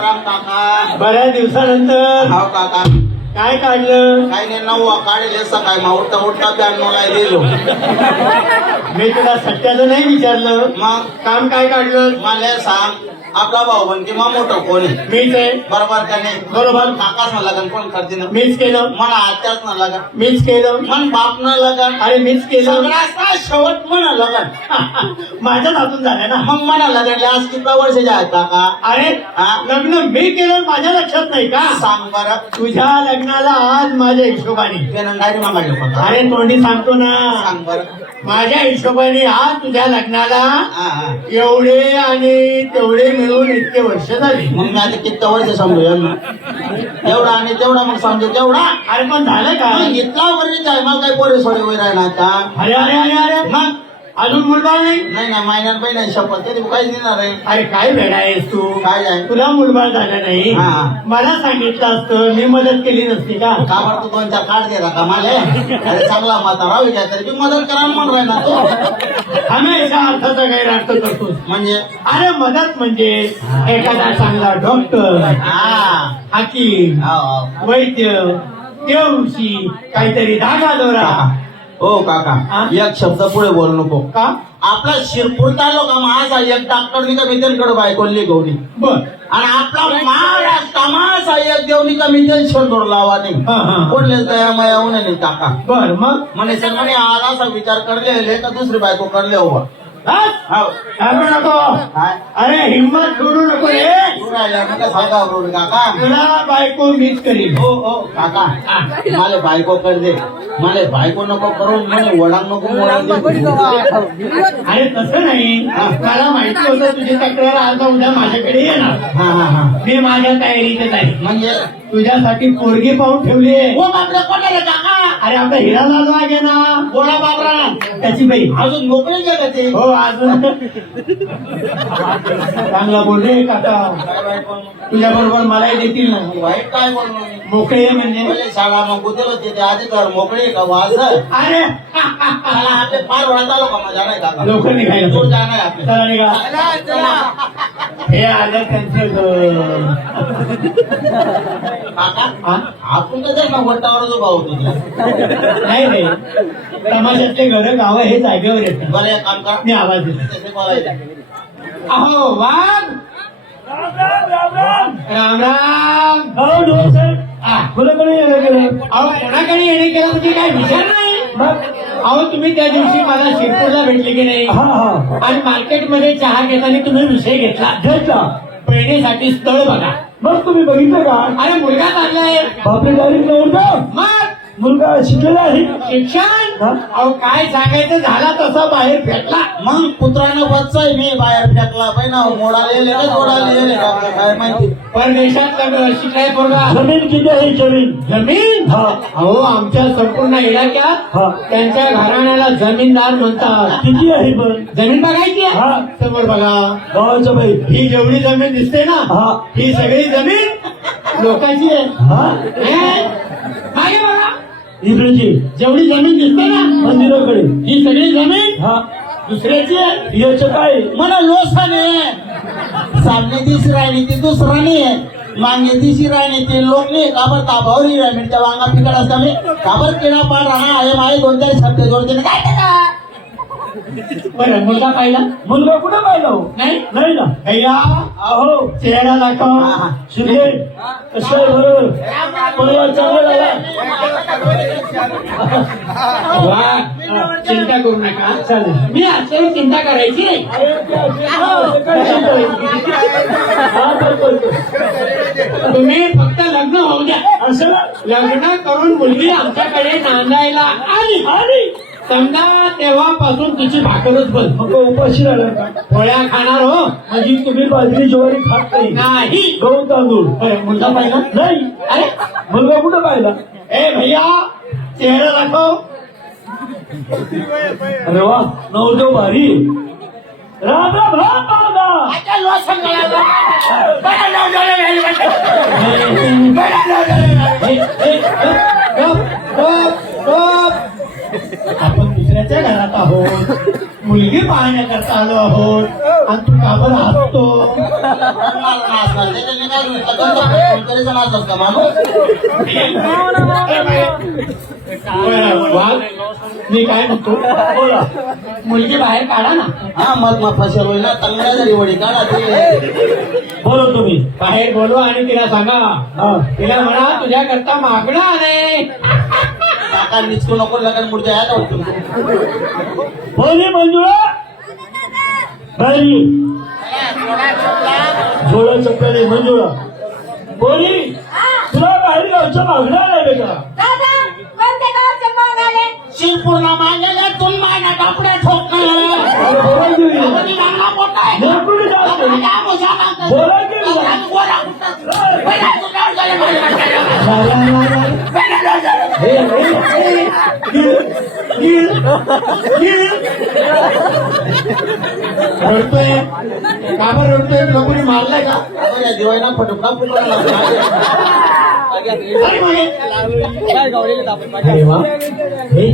राम काका. बऱ्याच दिवसानंतर हाव काका. काय काढलं? काही नाही, 9 काढले सकाळी मग उठता उठता प्यानो काय दिलो. मी तुला सत्याचं नाही विचारलं, मग काम काय काढलं? मला सांग, आपला भाऊ बनकी मग मोठं कोणी? मीच आहे. बरोबर का नाही? बरोबर. काकाच ना लगन कोण करते ना? मीच केलं. मला आत्याच ना लगन, मीच केलं. मन बाप ना लगन, अरे मीच केलं. सगळ्याचा शेवट म्हणा लगन. माझ्याच हातून झालं ना. मग म्हणा लगन आज किती वर्षाचे आहेत काका? अरे हा? लग्न मी केलं माझ्या लक्षात नाही का? सांग बरं. तुझ्या लग्नाला आज माझ्या हिशोबाने. पेनंडारी मागायला होता. अरे तोंडी सांगतो ना. सांग बरं. माझ्या हिशोबाने आज तुझ्या लग्नाला हा हा. एवढे आणि तेवढे मिळून इतके वर्ष झाली. मग मी आता किती वर्ष समजू यांना? एवढा आणि तेवढा मग समजू तेवढा. अरे पण झालं का? मग इतका वर्ष आहे मग काय पोरे सोडे वय राहणार का? अरे अरे अरे अरे मग अजून मुलगा नाही. नाही ना, महिन्यात महिन्यात शपथ तरी काहीच देणार आहे. अरे काय वेडा आहेस तू? काय आहे? तुला मुलबाळ झालं नाही. हा. मला सांगितलं असतं, मी मदत केली नसती का? का बरं तू 2-4 कार्ड दे का मला? अरे चांगला म्हातारा विचार तरी मी मदत करा म्हणून राहिला तो. हमेशा अर्थाचा गैरअर्थ करतोस. म्हणजे अरे मदत म्हणजे एखादा चांगला डॉक्टर, हा हाकीम, हो. वैद्य, देवशी, काहीतरी धागा दोरा. हो काका, हा? एक शब्द पुढे बोलू नको. का? आपला शिरपूर तालुका माझा एक डॉक्टरनी का मित्रांकडे बायकोली गौरी, बर. आणि आपला महाराष्ट्र माझा एक देवनी का मित्रांशी जोड लावा नाही. हा, हा. कोणलेच दया माया नाही काका. बर मग म्हणे सर म्हणे आज असा विचार करले का दुसरी बायको करले हो. हात? हाव. थांबू नको. काय? अरे हिम्मत सोडू नको रे. तू राहिला ना का सांगा बरोबर काका. तुला बायको मीच करीन. हो हो काका, मला बायको कर दे. मला बायको नको करून म्हणे वडांग नको मोडांग दे. अरे तसं नाही, मला माहिती होतं तुझी तक्रार आज उद्या माझ्याकडे येणार. हा हा हा. मी माझ्या तयारीतच आहे. म्हणजे तुझ्यासाठी पोरगी पाहून ठेवली आहे. हो बापरे, कोणाला काका? अरे आपला हिरालाल वाघ ना, बोला बाबरा. त्याची बाई. अजून मोकळे गेले ते. हो अजून चांगला बोल रे काका. काय बायको? तुझ्या बरोबर मलाही देतील ना. वाईट काय बोललो मी? मोकळे म्हणजे. पहिले शाळा मग गुदल होते ते आधी कर मोकळे का वाज. अरे आपले फार वळत आलो का माझा नाही काका. लवकर निघायला. दूर जाणार आपले. चला निघा. हे आलं त्यांचं काका हा? आपण कसं ना वट्टावर जो भाऊ तुझ्या. नाही रे, समाजातले घर गाव हे जागेवर येतात. बरं एक काम कर. मी आवाज देतो. तसे बोलायचं. अहो वाघ. राम राम. कोणाकडे येणं केलं? अहो कोणाकडे येणे केलं म्हणजे काय विचार नाही. अहो तुम्ही त्या दिवशी मला शिरपूरला भेटले की नाही, आणि मार्केटमध्ये चहा घेताना तुम्ही विषय घेतला बहिणीसाठी स्थळ बघा. मग तुम्ही बघितलं का? अरे मुलगा चाललाय. बापरे, डायरेक्ट नव्हतं. मग मुलगा शिकलेला आहे. शिक्षण. अहो काय सांगायचं, झाला तसा बाहेर फेकला. मग पुत्रानं वचय मी बाहेर फेकला पाहिजे. मोडाला येले का जोडाला येले का आपल्याला काय माहिती. परदेशात शिकाय पोरगा. जमीन किती आहे? जमीन. जमीन. हा. अहो आमच्या संपूर्ण इलाक्यात हा. त्यांच्या घराण्याला जमीनदार म्हणतात. किती आहे पण? जमीन बघायची आहे? हा. समोर बघा. गावाच्या बाई. ही जेवढी जमीन दिसते ना, हा. ही सगळी जमीन लोकांची आहे. हा. हे? मागे बघा. इकडेची जेवढी जमीन दिसते ना, मंदिराकडे. ही सगळी जमीन हा. दुसऱ्याची आहे. याचं काय? मला लोसाने सामने तिसरी राहिली ती दुसराने मागे तिसरी राहिली ते लोक नाही काबर ताबावरी मिरच्या वांगा पिकड असता मी काबर किडा पाड राहणार आहे. माझे 2-4 शब्द जोडते काय त्याला. बरं मुलगा पाहिला मुलगा कुठे पाहिला हो? नाही. नाही ना. भैया अहो चेहरा दाखव. हा, हा. शिंदे कसं आहे बरोबर? परवा चांगला झाला. वा, चिंता करू नका. चालेल. मी असल्यावर चिंता करायची नाही. अरे, असं काय शिंदे? हा, करतो. तुम्ही फक्त लग्न होऊ द्या. असं ना? लग्न करून मुलगी आमच्याकडे नांदायला आली आणि समजा तेव्हापासून तुझी भाकरच बंद. मग उपाशी राहिला का? पोळ्या खाणार हो. म्हणजे तुम्ही बाजरी ज्वारी खात नाही? नाही. गहू तांदूळ. बरं, मुलगा पाहिला नाही. अरे मुलगा कुठे पाहिला? ए भैया चेहरा दाखव. अरे वा, नवरदेव भारी. राम राम राम बाबा. आपण दुसऱ्याचं शेजारच्या घरात आहोत, मुलगी पाहण्याकरता आलो आहोत आणि तू का बरं हसतो? वाघ, मी काय म्हणतो, बोला. मुलगी बाहेर काढा ना. हा मग फसेल होईल ना, चांगल्या जरी वडी काढा ते. बोलो तुम्ही. बाहेर बोलवा आणि तिला सांगा, तिला म्हणा तुझ्याकरता मागणं आहे. काका निचकू नको लगन पुढच्या यात होतो. बोली मंजुळा बाई झोळा चपले मंजुळा बोली तुला बाहेर गावचं मागणं आलंय बेटा. दादा कोणते गावचे मग आले? शिरपूरला मागेला तुम मायना कापड्या ठोकणं बोला की आवडी नांगला मोठा आहे. नोकरी जात नाही. काय बोजा नांगला? बोला की गोरा कुठं? पहिला तुझ्यावर झाले हे, गिर, गिर, गिर. रडतोय का बरं रडतोय? तुला कोणी मारलंय का? दिवाळीला फटका फुटला अरे म्हणे. अरे वा हे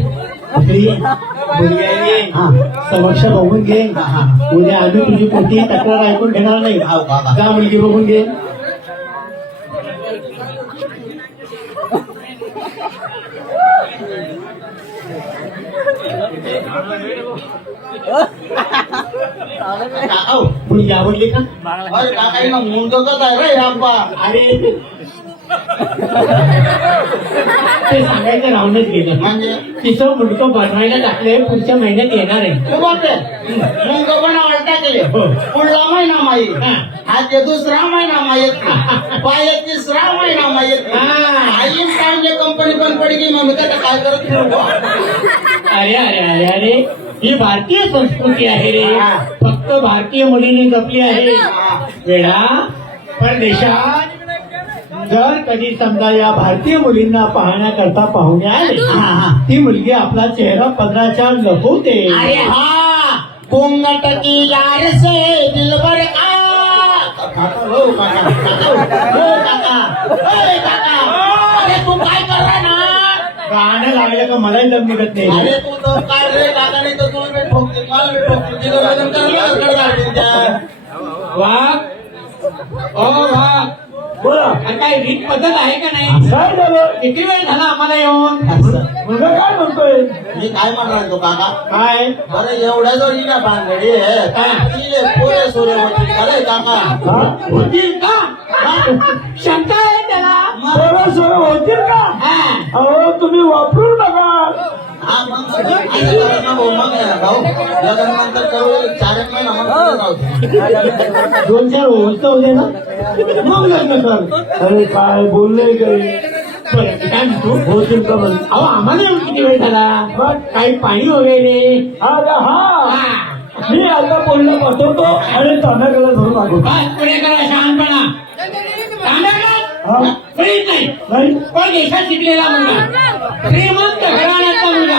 इकडे ये. मुलगी आहे. हा, समक्ष बघून घे. उद्या आम्ही तुझी कोणतीही तक्रार ऐकून घेणार नाही. जा मुलगी बघून घे. मुलगी आवडली का? काका मुंडकच आहे रे रामबा. अरे ते सांगायचं राहूनच गेलं. म्हणजे तिचं मुंडकं बनवायला टाकलंय, पुढच्या महिन्यात येणार आहे. तू बापरे मुंग पण आवडता केले पुढला महिना माहीत आज दुसरा महिना माहीत पाय तिसरा महिना माहीत आई सांगे कंपनी पण पडी गई मग त्याला काय करत फिरतो. अरे अरे अरे अरे ही भारतीय संस्कृती आहे रे. फक्त भारतीय मुलीने जपली आहे. वेळा परदेशात जर कधी समजा या भारतीय मुलींना पाहण्याकरता पाहुणे आले, ती मुलगी आपला चेहरा पदराच्या लपवते. अरे हा पोंगट की यार से दिलबर का काका हो काका अरे काका अरे तू काय करला ना. गाणं लागलं का मलाही दम निघत नाही. अरे तू तर काय रे काका नाही तर तुला मी ठोकते मला मी ठोकते तिला लग्न करायला कडे त्या वाघ ओ वाघ बोला आणि काय रीत पद्धत आहे का नाही? काय झालं? किती वेळ झाला आम्हाला येऊन? मुलगा काय म्हणतोय? मी काय म्हणणार तो काका काय बरं एवढ्या जर इना भानगडी आहे पुरे सोरे होती अरे काका हा? होतील का? शंका आहे त्याला. सोळा सोळा होतील का? हा. अहो तुम्ही वापरून बघा. हा मग मग भाऊ लग्न नंतर करू 4 महिना मग राहू. 2-4 होत होते ना, मग लग्न कर. अरे काय बोलले काही बरं, मी काय म्हणतो, होतील का म्हणे? अहो आम्हाला येऊन किती वेळ झाला? काही पाणी वगैरे? अरे हा हा. मी आता बोलणं पाठवतो आणि तांब्याकडे धरून मागवतो. बस पुढे करा शहाणपणा. हा? कळीत नाही. नाही पण देशात शिकलेला मुलगा, श्रीमंत घराण्याचा मुलगा,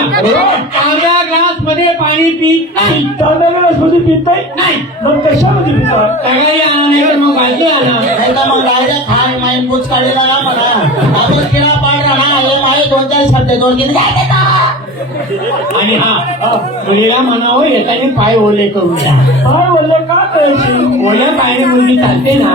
काव्या ग्लास मध्ये पाणी पित नाही. तांब्याकडे सुद्धा पित नाही. नाही मग कशामध्ये पितात? सगळी आणा मग बाजू आणा. नाही तर मग डायरेक्ट खाय माईन पूछ काढलेला ना मला आपण किडा पाड राहणार हे माही 2-4 शब्द दोन किती काय देता. आणि हा मुलीला म्हणावं येताना पाय ओले करून द्या. काय बोलले का करायची? ओल्या पायाने मुलगी चालते ना,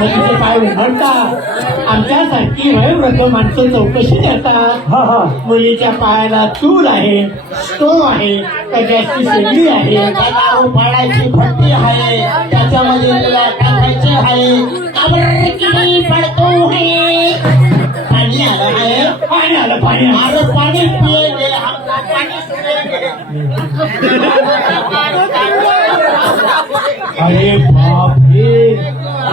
तर तिचे पाय उघडतात. आमच्यासारखी वयोवृद्ध माणसं चौकशी करतात. हा हा मुलीच्या पायाला चूल आहे, स्टोव आहे, कशाची शेगडी आहे. दारू पाडायची फट्टी आहे त्याच्यामध्ये तुला टाकायचे आहे काबर किती पडतो आहे. पाणी आलं आहे पाणी आलं पाणी आलं. अरे पाणी पिये हमका पाणी अरे बापरे,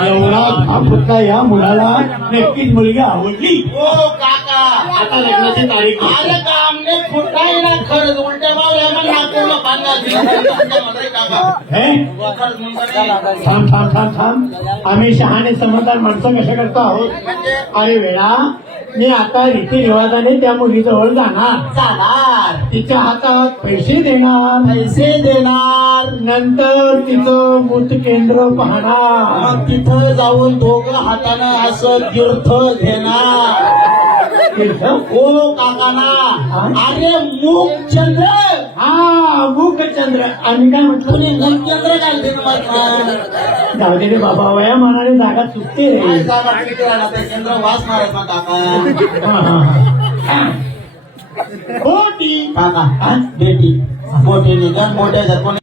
एवढा घाम होता या मुलाला. नक्कीच मुलगी आवडली. ओ काका आता लग्नाची तारीख अरे आहे. का आमने फुटाई ना खरंच उलट्या मावल्या मग नागपूरला बांधला दिला काका हे? खरंच म्हणतो थांब थांब थांब थांब. आम्ही शहाणे समजदार माणसं कशा करतो आहोत. अरे वेळा, मी आता रीतिरिवाजाने त्या मुलीजवळ जाणार, जाणार तिच्या हातात पैसे देणार, पैसे देणार नंतर तिचं मूत केंद्र पाहणार. मग तिथं जाऊन दोघं हातानं असं तीर्थ घेणार. तीर्थ? हो काकाना अरे मूग चंद्र हा मुखचंद्र. आम्ही काय म्हटलं तुम्ही नमकेंद्र घालते ना मग जाऊ दे रे बाबा, वया मानाने जागा चुकते रे. काय जागा किती राहणार ते केंद्र वास मारत मग काका हा, हा, हा. हो ती काका बेटी मोठे निघन मोठे जर कोणी